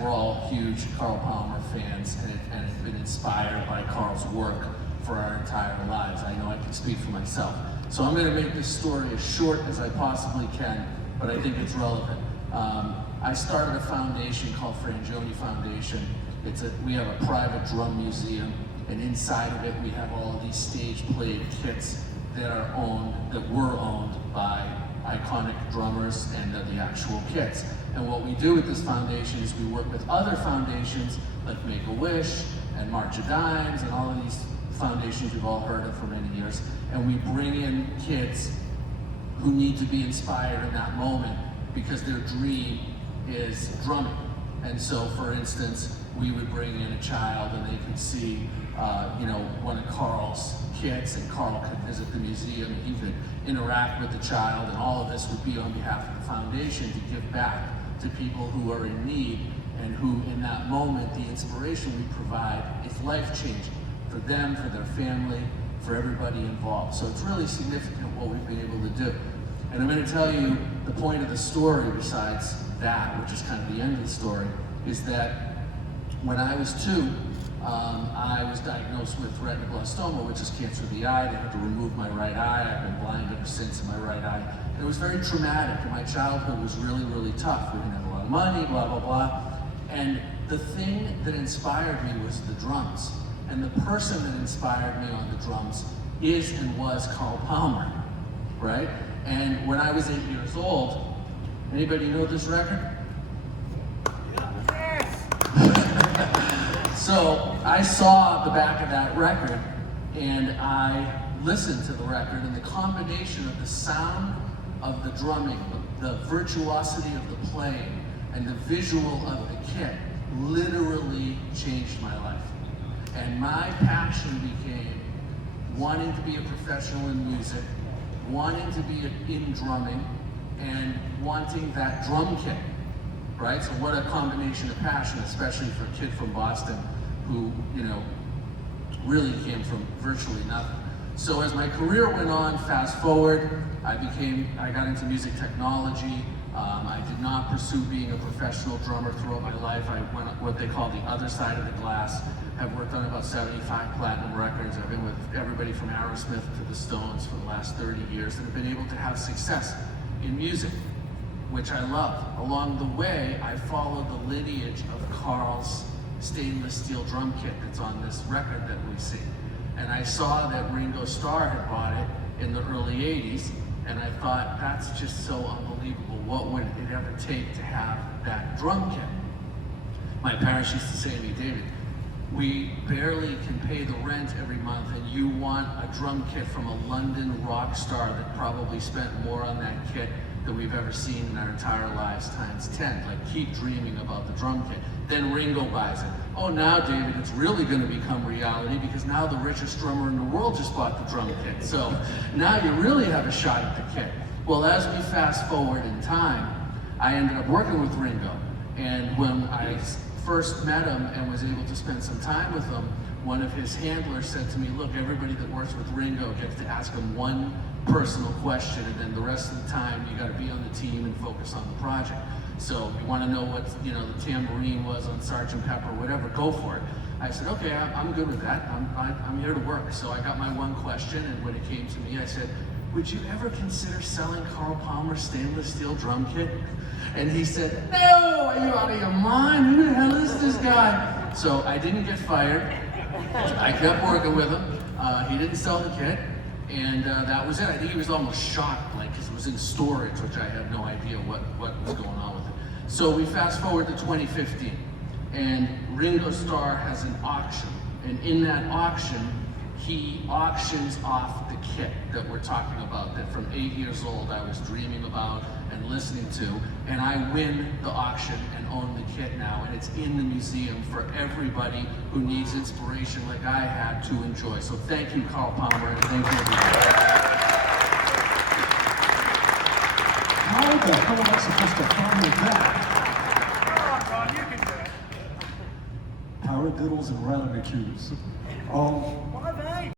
we're all huge Carl Palmer fans, and have been inspired by Carl's work for our entire lives. I know I can speak for myself. So I'm going to make this story as short as I possibly can, but I think it's relevant. I started a foundation called Frangioni Foundation. We have a private drum museum, and inside of it we have all of these stage played kits that were owned by iconic drummers and the actual kits. And what we do with this foundation is we work with other foundations like Make-A-Wish and March of Dimes and all of these foundations you've all heard of for many years, and we bring in kids who need to be inspired in that moment because their dream is drumming. And so, for instance, we would bring in a child and they could see one of Carl's kits, and Carl could visit the museum and he could interact with the child, and all of this would be on behalf of the foundation to give back to people who are in need and who, in that moment, the inspiration we provide is life-changing for them, for their family, for everybody involved. So it's really significant what we've been able to do. And I'm going to tell you the point of the story, besides that, which is kind of the end of the story, is that when I was 2, I was diagnosed with retinoblastoma, which is cancer of the eye. They had to remove my right eye. I've been blind ever since in my right eye. And it was very traumatic, and my childhood was really, really tough. We didn't have a lot of money, blah, blah, blah. And the thing that inspired me was the drums. And the person that inspired me on the drums is and was Carl Palmer, right? And when I was 8 years old, anybody know this record? So I saw the back of that record and I listened to the record, and the combination of the sound of the drumming, the virtuosity of the playing, and the visual of the kit literally changed my life. And my passion became wanting to be a professional in music, wanting to be in drumming, and wanting that drum kit, right? So what a combination of passion, especially for a kid from Boston who, really came from virtually nothing. So as my career went on, fast forward, I got into music technology. I did not pursue being a professional drummer throughout my life. I went what they call the other side of the glass. I've worked on about 75 platinum records. I've been with everybody from Aerosmith to the Stones for the last 30 years and have been able to have success in music, which I love. Along the way, I followed the lineage of Carl's stainless steel drum kit that's on this record that we see. And I saw that Ringo Starr had bought it in the early 80s, and I thought, that's just so unbelievable. What would it ever take to have that drum kit? My parents used to say to me, David, we barely can pay the rent every month, and you want a drum kit from a London rock star that probably spent more on that kit than we've ever seen in our entire lives times 10. Like, keep dreaming about the drum kit. Then Ringo buys it. Oh, now, David, it's really going to become reality because now the richest drummer in the world just bought the drum kit. So now you really have a shot at the kit. Well, as we fast forward in time, I ended up working with Ringo. And when I first met him and was able to spend some time with him, one of his handlers said to me, look, everybody that works with Ringo gets to ask him one personal question, and then the rest of the time you got to be on the team and focus on the project. So if you want to know what the tambourine was on Sgt. Pepper, whatever, go for it. I said, okay, I'm good with that. I'm here to work. So I got my one question, and when it came to me, I said, would you ever consider selling Carl Palmer's stainless steel drum kit? And he said, no, are you out of your mind? Who the hell is this guy? So I didn't get fired. I kept working with him. He didn't sell the kit, and that was it. I think he was almost shocked, because it was in storage, which I had no idea what was going on with it. So we fast forward to 2015, and Ringo Starr has an auction, and in that auction, he auctions off the kit that we're talking about, that from 8 years old I was dreaming about and listening to, and I win the auction and own the kit now, and it's in the museum for everybody who needs inspiration like I had to enjoy. So thank you, Carl Palmer, and thank you, everybody. How the hell am I supposed to follow that? Come on, Ron, you can do it. Paradiddles and Ranacues.